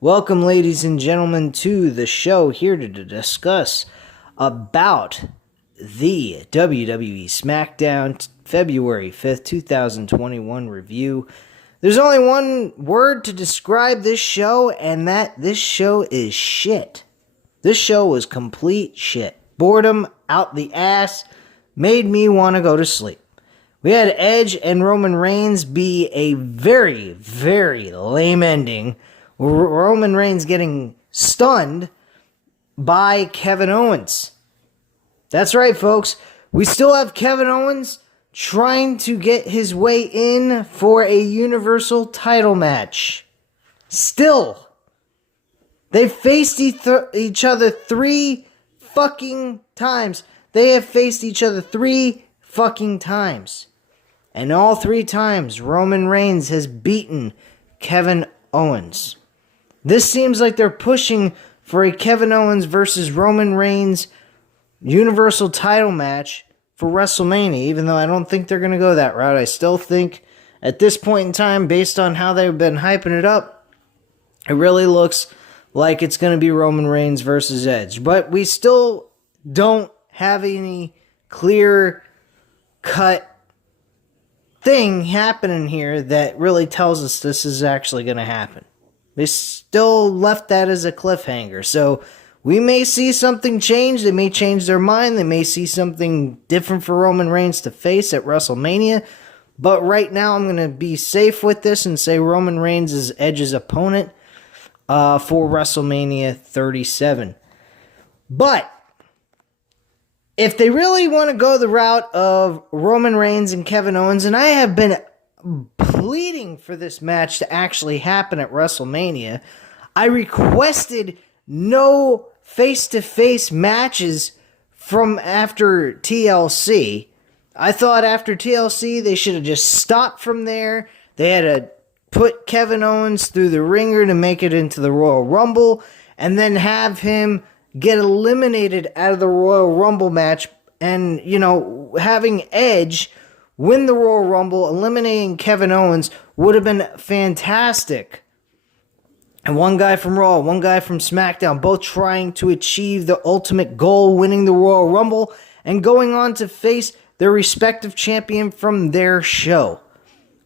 Welcome, ladies and gentlemen, to the show here to discuss about the WWE Smackdown February 5th, 2021 review. There's only one word to describe this show, and this show is shit. This show was complete shit. Boredom out the ass made me want to go to sleep. We had Edge and Roman Reigns be a very, very lame ending. Roman Reigns getting stunned by Kevin Owens. That's right, folks. We still have Kevin Owens trying to get his way in for a Universal title match. Still. They faced each other 3 fucking times. They have faced each other 3 fucking times. And all 3 times, Roman Reigns has beaten Kevin Owens. This seems like they're pushing for a Kevin Owens versus Roman Reigns Universal title match for WrestleMania, even though I don't think they're going to go that route. I still think at this point in time, based on how they've been hyping it up, it really looks like it's going to be Roman Reigns versus Edge. But we still don't have any clear-cut thing happening here that really tells us this is actually going to happen. They still left that as a cliffhanger. So we may see something change. They may change their mind. They may see something different for Roman Reigns to face at WrestleMania. But right now I'm going to be safe with this and say Roman Reigns is Edge's opponent for WrestleMania 37. But if they really want to go the route of Roman Reigns and Kevin Owens, and I have been pleading for this match to actually happen at WrestleMania, I requested no face-to-face matches from after TLC. I thought after TLC they should have just stopped from there. They had to put Kevin Owens through the ringer to make it into the Royal Rumble, and then have him get eliminated out of the Royal Rumble match, and, having Edge win the Royal Rumble, eliminating Kevin Owens would have been fantastic. And one guy from Raw, one guy from Smackdown, both trying to achieve the ultimate goal, winning the Royal Rumble, and going on to face their respective champion from their show.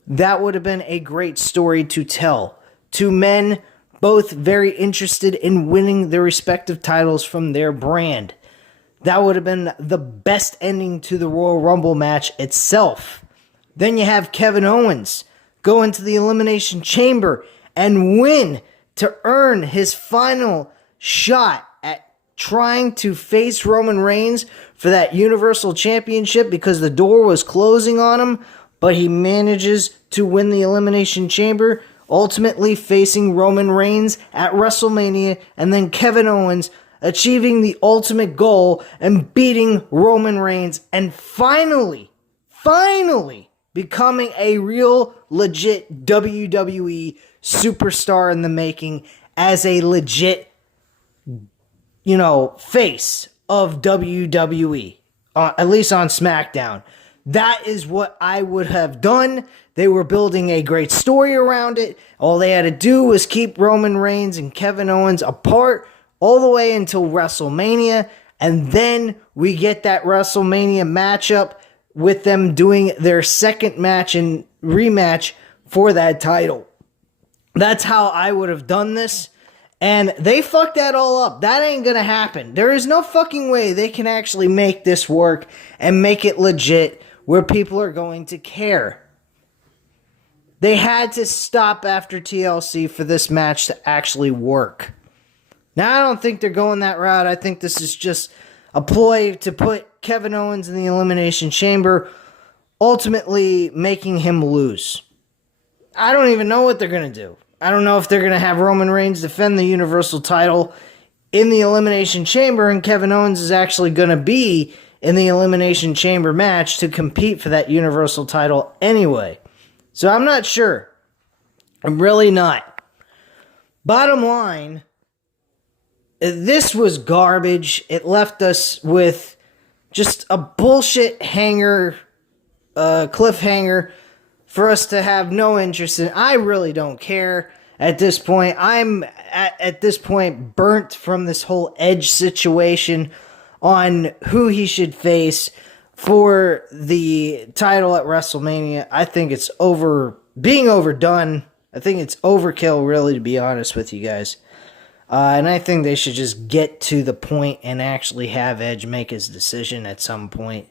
That would have been a great story to tell. 2 men, both very interested in winning their respective titles from their brand. That would have been the best ending to the Royal Rumble match itself. Then you have Kevin Owens go into the Elimination Chamber and win to earn his final shot at trying to face Roman Reigns for that Universal Championship because the door was closing on him, but he manages to win the Elimination Chamber, ultimately facing Roman Reigns at WrestleMania, and then Kevin Owens achieving the ultimate goal and beating Roman Reigns, and finally becoming a real legit WWE superstar in the making as a legit, face of WWE, at least on SmackDown. That is what I would have done. They were building a great story around it. All they had to do was keep Roman Reigns and Kevin Owens apart all the way until WrestleMania, and then we get that WrestleMania matchup with them doing their second match and rematch for that title. That's how I would have done this, and they fucked that all up. That ain't gonna happen. There is no fucking way they can actually make this work and make it legit where people are going to care. They had to stop after TLC for this match to actually work. Now, I don't think they're going that route. I think this is just a ploy to put Kevin Owens in the Elimination Chamber, ultimately making him lose. I don't even know what they're going to do. I don't know if they're going to have Roman Reigns defend the Universal title in the Elimination Chamber, and Kevin Owens is actually going to be in the Elimination Chamber match to compete for that Universal title anyway. So I'm not sure. I'm really not. Bottom line, this was garbage. It left us with just a bullshit cliffhanger for us to have no interest in. I really don't care. at this point. I'm at this point burnt from this whole Edge situation on who he should face for the title at WrestleMania. I think it's being overdone. I think it's overkill, really, to be honest with you guys. And I think they should just get to the point and actually have Edge make his decision at some point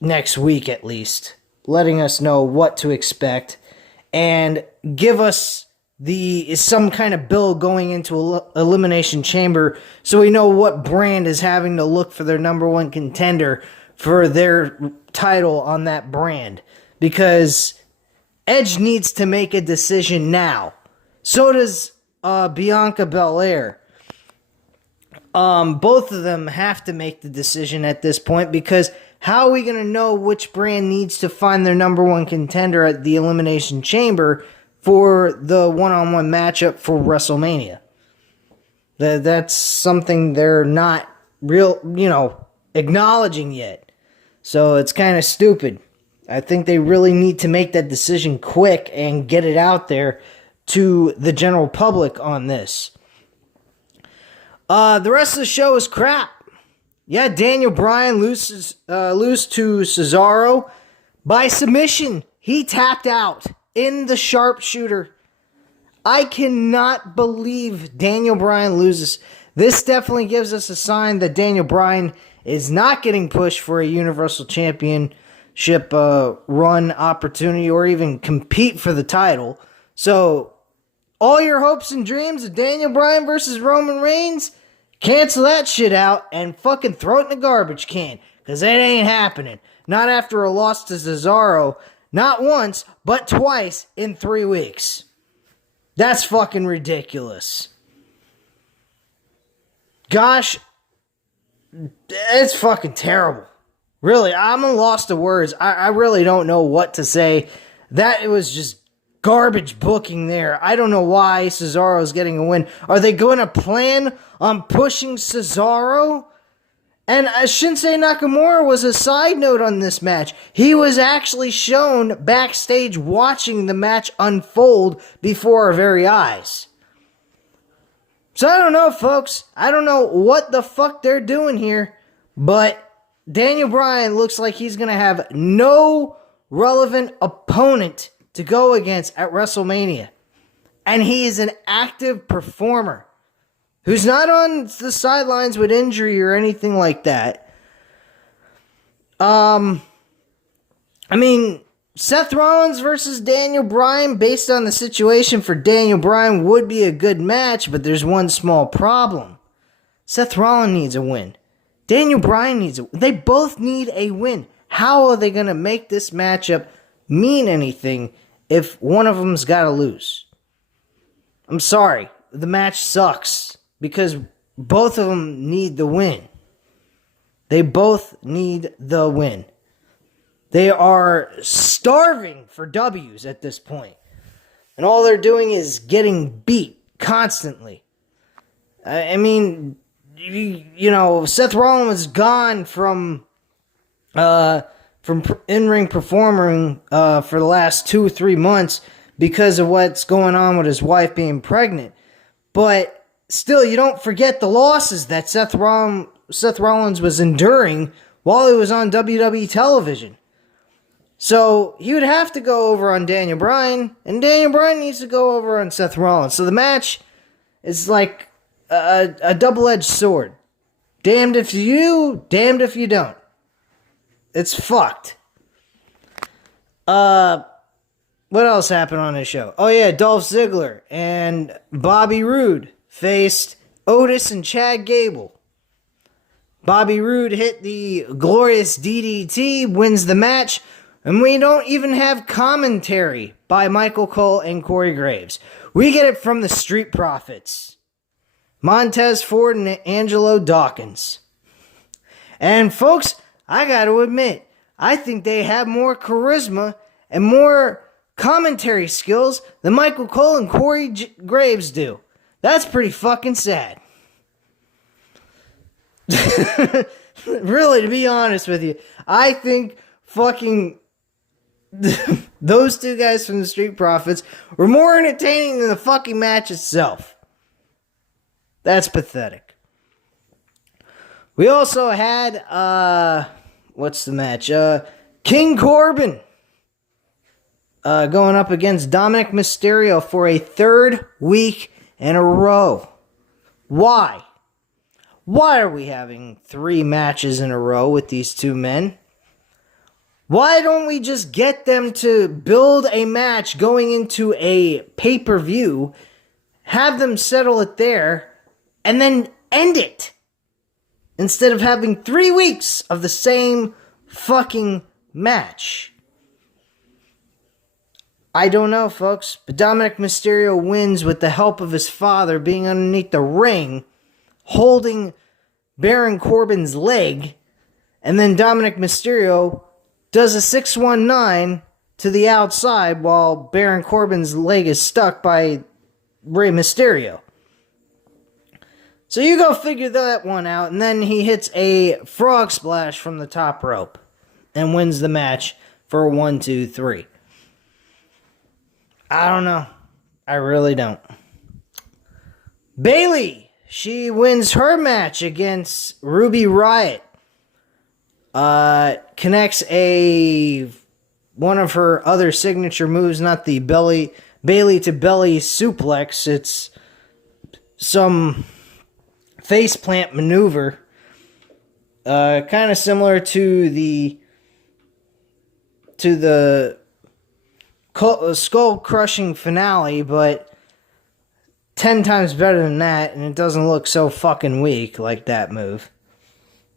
next week, at least, letting us know what to expect and give us some kind of bill going into Elimination Chamber so we know what brand is having to look for their number one contender for their title on that brand. Because Edge needs to make a decision now. So does Bianca Belair. Both of them have to make the decision at this point, because how are we going to know which brand needs to find their number one contender at the Elimination Chamber for the one-on-one matchup for WrestleMania? That's something they're not acknowledging yet. So it's kind of stupid. I think they really need to make that decision quick and get it out there to the general public on this. The rest of the show is crap. Yeah, Daniel Bryan loses to Cesaro by submission. He tapped out in the sharpshooter. I cannot believe Daniel Bryan loses. This definitely gives us a sign that Daniel Bryan is not getting pushed for a Universal Championship run opportunity or even compete for the title. So, all your hopes and dreams of Daniel Bryan versus Roman Reigns, cancel that shit out and fucking throw it in the garbage can. Because that ain't happening. Not after a loss to Cesaro. Not once, but twice in 3 weeks. That's fucking ridiculous. Gosh, it's fucking terrible. Really, I'm lost of words. I really don't know what to say. It was just garbage booking there. I don't know why Cesaro's getting a win. Are they going to plan on pushing Cesaro? And Shinsuke Nakamura was a side note on this match. He was actually shown backstage watching the match unfold before our very eyes. So I don't know, folks. I don't know what the fuck they're doing here. But Daniel Bryan looks like he's going to have no relevant opponent to go against at WrestleMania. And he is an active performer who's not on the sidelines with injury or anything like that. Seth Rollins versus Daniel Bryan, based on the situation for Daniel Bryan, would be a good match, but there's one small problem. Seth Rollins needs a win. Daniel Bryan needs a win. They both need a win. How are they going to make this matchup mean anything if one of them's got to lose? I'm sorry. The match sucks because both of them need the win. They both need the win. They are starving for W's at this point. And all they're doing is getting beat constantly. Seth Rollins was gone from in-ring performing for the last 2 or 3 months because of what's going on with his wife being pregnant. But still, you don't forget the losses that Seth Rollins was enduring while he was on WWE television. So he would have to go over on Daniel Bryan, and Daniel Bryan needs to go over on Seth Rollins. So the match is like a double-edged sword. Damned if you do, damned if you don't. It's fucked. What else happened on this show? Oh yeah, Dolph Ziggler and Bobby Roode faced Otis and Chad Gable. Bobby Roode hit the glorious DDT, wins the match, and we don't even have commentary by Michael Cole and Corey Graves. We get it from the Street Profits. Montez Ford and Angelo Dawkins. And folks, I gotta admit, I think they have more charisma and more commentary skills than Michael Cole and Corey Graves do. That's pretty fucking sad. Really, to be honest with you, I think fucking Those two guys from the Street Profits were more entertaining than the fucking match itself. That's pathetic. We also had, what's the match? King Corbin going up against Dominic Mysterio for a third week in a row. Why? Why are we having 3 matches in a row with these two men? Why don't we just get them to build a match going into a pay-per-view, have them settle it there, and then end it? Instead of having 3 weeks of the same fucking match. I don't know, folks, but Dominic Mysterio wins with the help of his father being underneath the ring, holding Baron Corbin's leg, and then Dominic Mysterio does a 619 to the outside while Baron Corbin's leg is stuck by Rey Mysterio. So you go figure that one out, and then he hits a frog splash from the top rope and wins the match for a 1, 2, 3. I don't know. I really don't. Bayley, she wins her match against Ruby Riott. Connects one of her other signature moves, not the Bayley to belly suplex. It's some faceplant maneuver. Kind of similar to the skull crushing finale, but 10 times better than that, and it doesn't look so fucking weak like that move.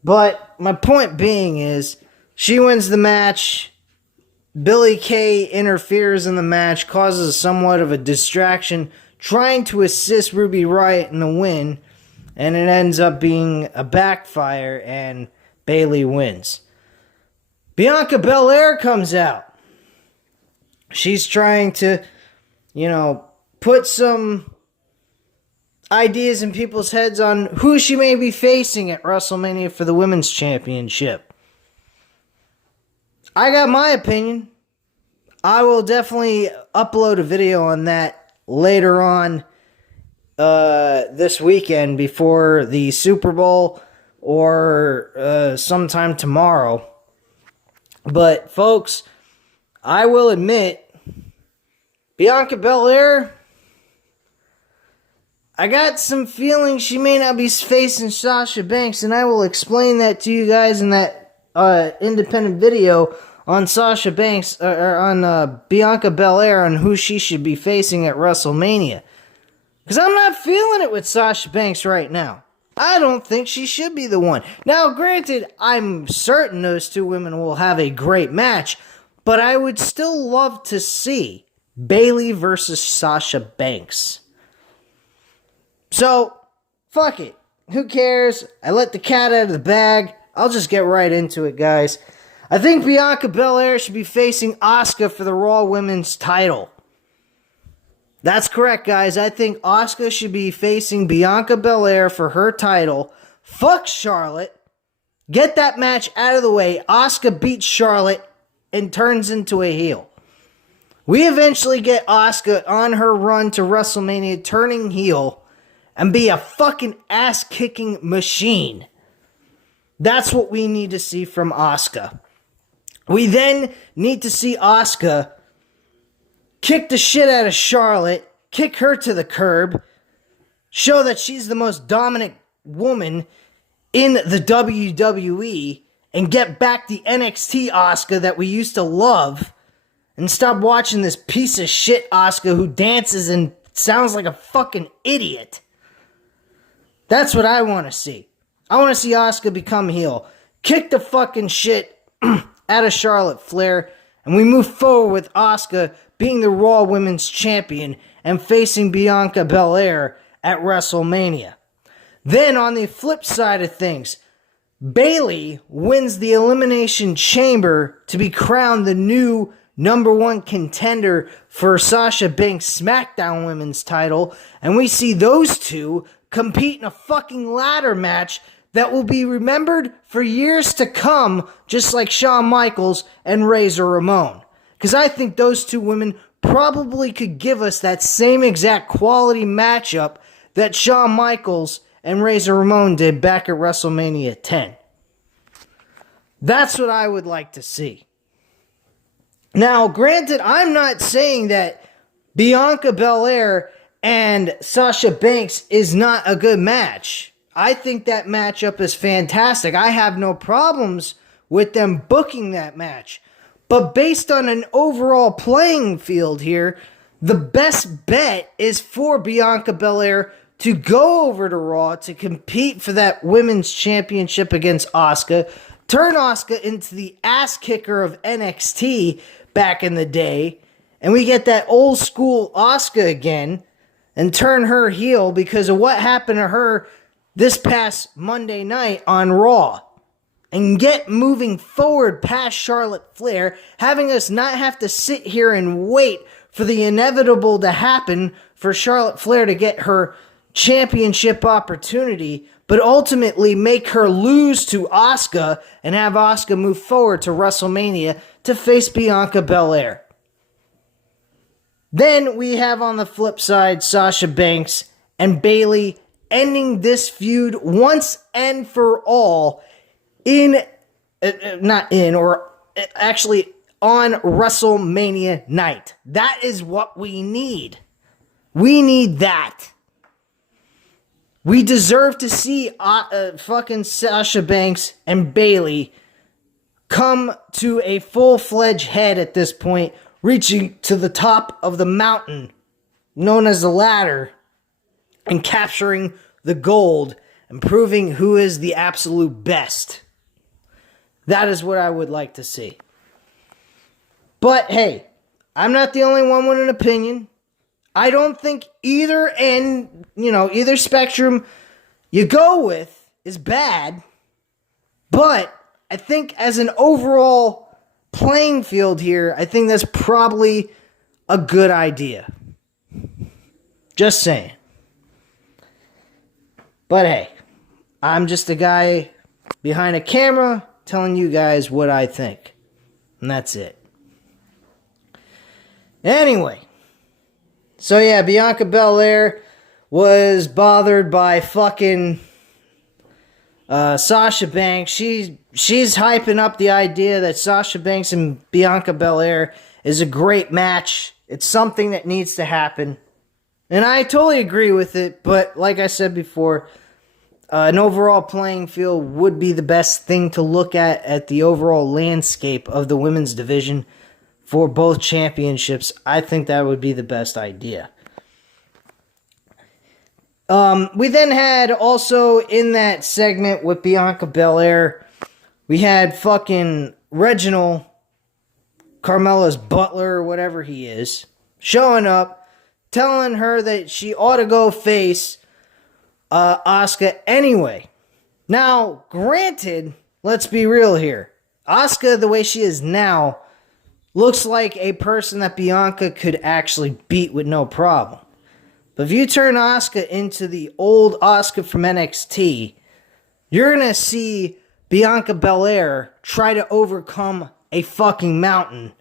But my point being is, she wins the match. Billie Kay interferes in the match, causes somewhat of a distraction, trying to assist Ruby Riott in the win, and it ends up being a backfire, and Bayley wins. Bianca Belair comes out. She's trying to, put some ideas in people's heads on who she may be facing at WrestleMania for the Women's Championship. I got my opinion. I will definitely upload a video on that later on this weekend before the Super Bowl or sometime tomorrow. But folks, I will admit, Bianca Belair, I got some feelings she may not be facing Sasha Banks, and I will explain that to you guys in that independent video on Sasha Banks, or on Bianca Belair, on who she should be facing at WrestleMania. Because I'm not feeling it with Sasha Banks right now. I don't think she should be the one. Now, granted, I'm certain those two women will have a great match, but I would still love to see Bayley versus Sasha Banks. So, fuck it. Who cares? I let the cat out of the bag. I'll just get right into it, guys. I think Bianca Belair should be facing Asuka for the Raw Women's title. That's correct, guys. I think Asuka should be facing Bianca Belair for her title. Fuck Charlotte. Get that match out of the way. Asuka beats Charlotte and turns into a heel. We eventually get Asuka on her run to WrestleMania turning heel and be a fucking ass-kicking machine. That's what we need to see from Asuka. We then need to see Asuka kick the shit out of Charlotte, kick her to the curb, show that she's the most dominant woman in the WWE, and get back the NXT Asuka that we used to love, and stop watching this piece of shit Asuka who dances and sounds like a fucking idiot. That's what I want to see. I want to see Asuka become heel. Kick the fucking shit out of Charlotte Flair, and we move forward with Asuka being the Raw Women's Champion and facing Bianca Belair at WrestleMania. Then on the flip side of things, Bayley wins the Elimination Chamber to be crowned the new #1 contender for Sasha Banks' Smackdown Women's title, and we see those two compete in a fucking ladder match that will be remembered for years to come, just like Shawn Michaels and Razor Ramon. because I think those two women probably could give us that same exact quality matchup that Shawn Michaels and Razor Ramon did back at WrestleMania 10. That's what I would like to see. Now, granted, I'm not saying that Bianca Belair and Sasha Banks is not a good match. I think that matchup is fantastic. I have no problems with them booking that match. But based on an overall playing field here, the best bet is for Bianca Belair to go over to Raw to compete for that women's championship against Asuka, turn Asuka into the ass kicker of NXT back in the day, and we get that old school Asuka again, and turn her heel because of what happened to her this past Monday night on Raw. And get moving forward past Charlotte Flair, having us not have to sit here and wait for the inevitable to happen for Charlotte Flair to get her championship opportunity, but ultimately make her lose to Asuka and have Asuka move forward to WrestleMania to face Bianca Belair. Then we have on the flip side Sasha Banks and Bayley ending this feud once and for all on WrestleMania night. That is what we need. We need that. We deserve to see fucking Sasha Banks and Bayley come to a full-fledged head at this point, reaching to the top of the mountain known as the ladder and capturing the gold and proving who is the absolute best. That is what I would like to see. But hey, I'm not the only one with an opinion. I don't think either end, either spectrum you go with is bad. But I think as an overall playing field here, I think that's probably a good idea. Just saying. But hey, I'm just a guy behind a camera telling you guys what I think. And that's it. Anyway. So yeah, Bianca Belair was bothered by fucking Sasha Banks. She's hyping up the idea that Sasha Banks and Bianca Belair is a great match. It's something that needs to happen. And I totally agree with it, but like I said before, an overall playing field would be the best thing to look at the overall landscape of the women's division for both championships. I think that would be the best idea. We then had also in that segment with Bianca Belair, we had fucking Reginald, Carmella's butler or whatever he is, showing up, telling her that she ought to go face Asuka anyway. Now, granted, let's be real here. Asuka, the way she is now, looks like a person that Bianca could actually beat with no problem. But if you turn Asuka into the old Asuka from NXT, you're going to see Bianca Belair try to overcome a fucking mountain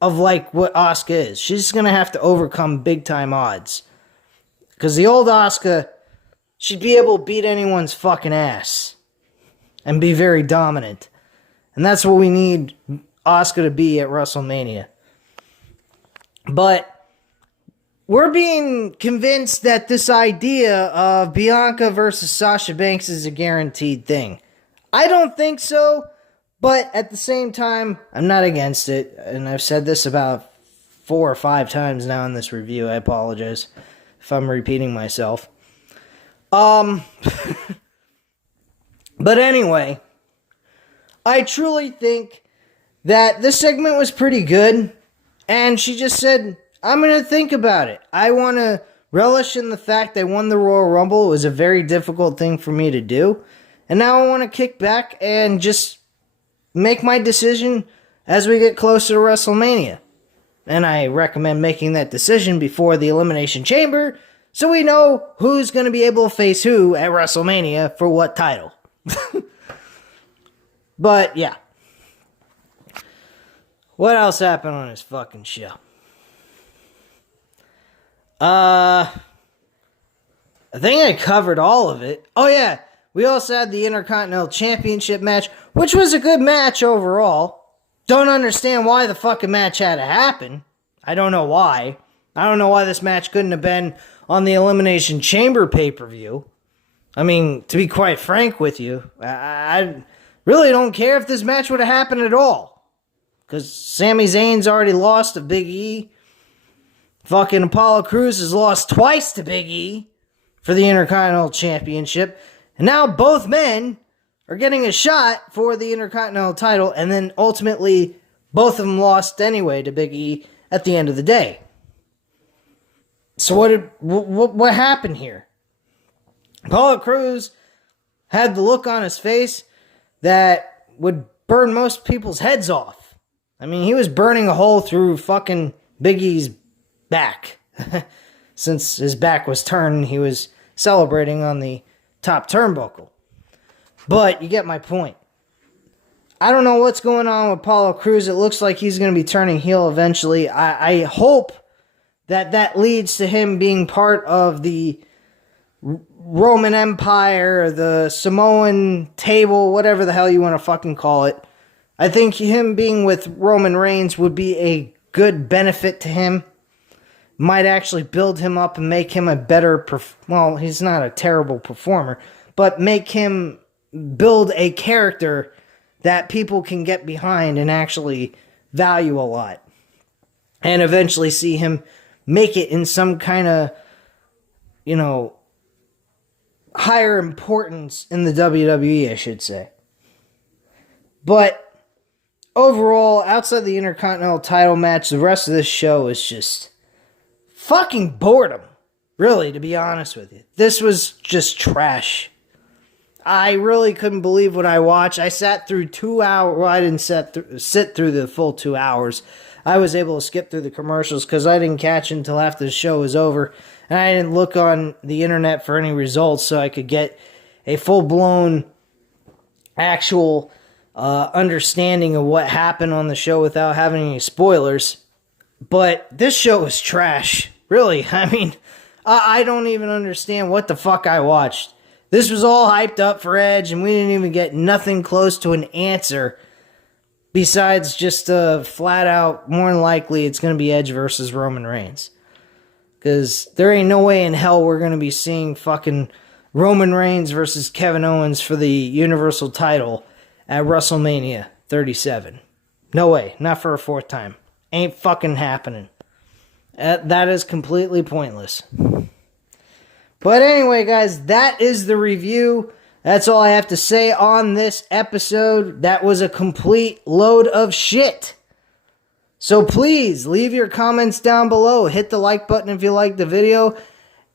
of like what Asuka is. She's going to have to overcome big time odds. Because the old Asuka should be able to beat anyone's fucking ass. And be very dominant. And that's what we need Asuka to be at WrestleMania. But we're being convinced that this idea of Bianca versus Sasha Banks is a guaranteed thing. I don't think so, but at the same time, I'm not against it. And I've said this about 4 or 5 times now in this review. I apologize if I'm repeating myself. But anyway, I truly think that this segment was pretty good, and she just said, I'm going to think about it. I want to relish in the fact I won the Royal Rumble. It was a very difficult thing for me to do, and now I want to kick back and just make my decision as we get closer to WrestleMania. And I recommend making that decision before the Elimination Chamber, so we know who's going to be able to face who at WrestleMania for what title. But, yeah. What else happened on this fucking show? I think I covered all of it. Oh yeah, we also had the Intercontinental Championship match, which was a good match overall. Don't understand why the fucking match had to happen. I don't know why. I don't know why this match couldn't have been on the Elimination Chamber pay-per-view. I mean, to be quite frank with you, I really don't care if this match would have happened at all. Because Sami Zayn's already lost to Big E. Fucking Apollo Crews has lost twice to Big E for the Intercontinental Championship. And now both men are getting a shot for the Intercontinental title. And then ultimately, both of them lost anyway to Big E at the end of the day. So what happened here? Apollo Crews had the look on his face that would burn most people's heads off. I mean, he was burning a hole through fucking Big E's back. Since his back was turned, he was celebrating on the top turnbuckle. But you get my point. I don't know what's going on with Apollo Crews. It looks like he's going to be turning heel eventually. I hope that leads to him being part of the Roman Empire, the Samoan table, whatever the hell you want to fucking call it. I think him being with Roman Reigns would be a good benefit to him. Might actually build him up and make him a better, well, he's not a terrible performer, but make him build a character that people can get behind and actually value a lot. And eventually see him make it in some kind of, higher importance in the WWE, I should say. But overall, outside the Intercontinental title match, the rest of this show is just fucking boredom. Really, to be honest with you. This was just trash. I really couldn't believe what I watched. I sat through 2 hours. Well, I didn't sit through the full 2 hours. I was able to skip through the commercials because I didn't catch it until after the show was over. And I didn't look on the internet for any results so I could get a full-blown actual understanding of what happened on the show without having any spoilers. But this show was trash. Really, I mean, I don't even understand what the fuck I watched. This was all hyped up for Edge, and we didn't even get nothing close to an answer besides just flat out, more than likely, it's going to be Edge versus Roman Reigns. Because there ain't no way in hell we're going to be seeing fucking Roman Reigns versus Kevin Owens for the Universal title at WrestleMania 37. No way. Not for a fourth time. Ain't fucking happening. That is completely pointless. But anyway, guys, that is the review. That's all I have to say on this episode. That was a complete load of shit. So please, leave your comments down below. Hit the like button if you liked the video.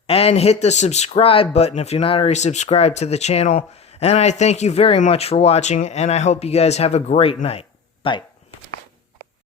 And hit the subscribe button if you're not already subscribed to the channel. And I thank you very much for watching. And I hope you guys have a great night. Bye.